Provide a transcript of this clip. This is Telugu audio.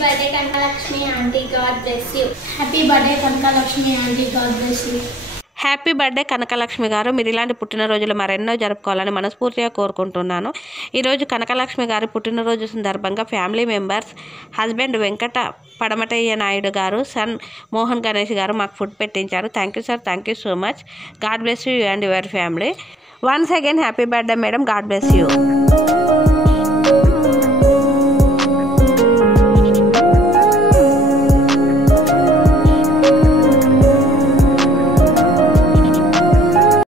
birthday Kanakalakshmi auntie, God bless you. Happy birthday Kanakalakshmi auntie, God bless you. Happy birthday Kanakalakshmi గారు. మీరు ఇలాంటి పుట్టినరోజులు మరెన్నో జరుపుకోవాలని మనస్ఫూర్తిగా కోరుకుంటున్నాను. ఈరోజు కనకలక్ష్మి గారి పుట్టినరోజు సందర్భంగా family members, husband Venkata Padamatayya Naidu garu, son Mohan Ganesh garu మాకు ఫుడ్ పెట్టించారు. Thank you sir, thank you so much. God bless you and your family. Once again happy birthday madam, god bless you.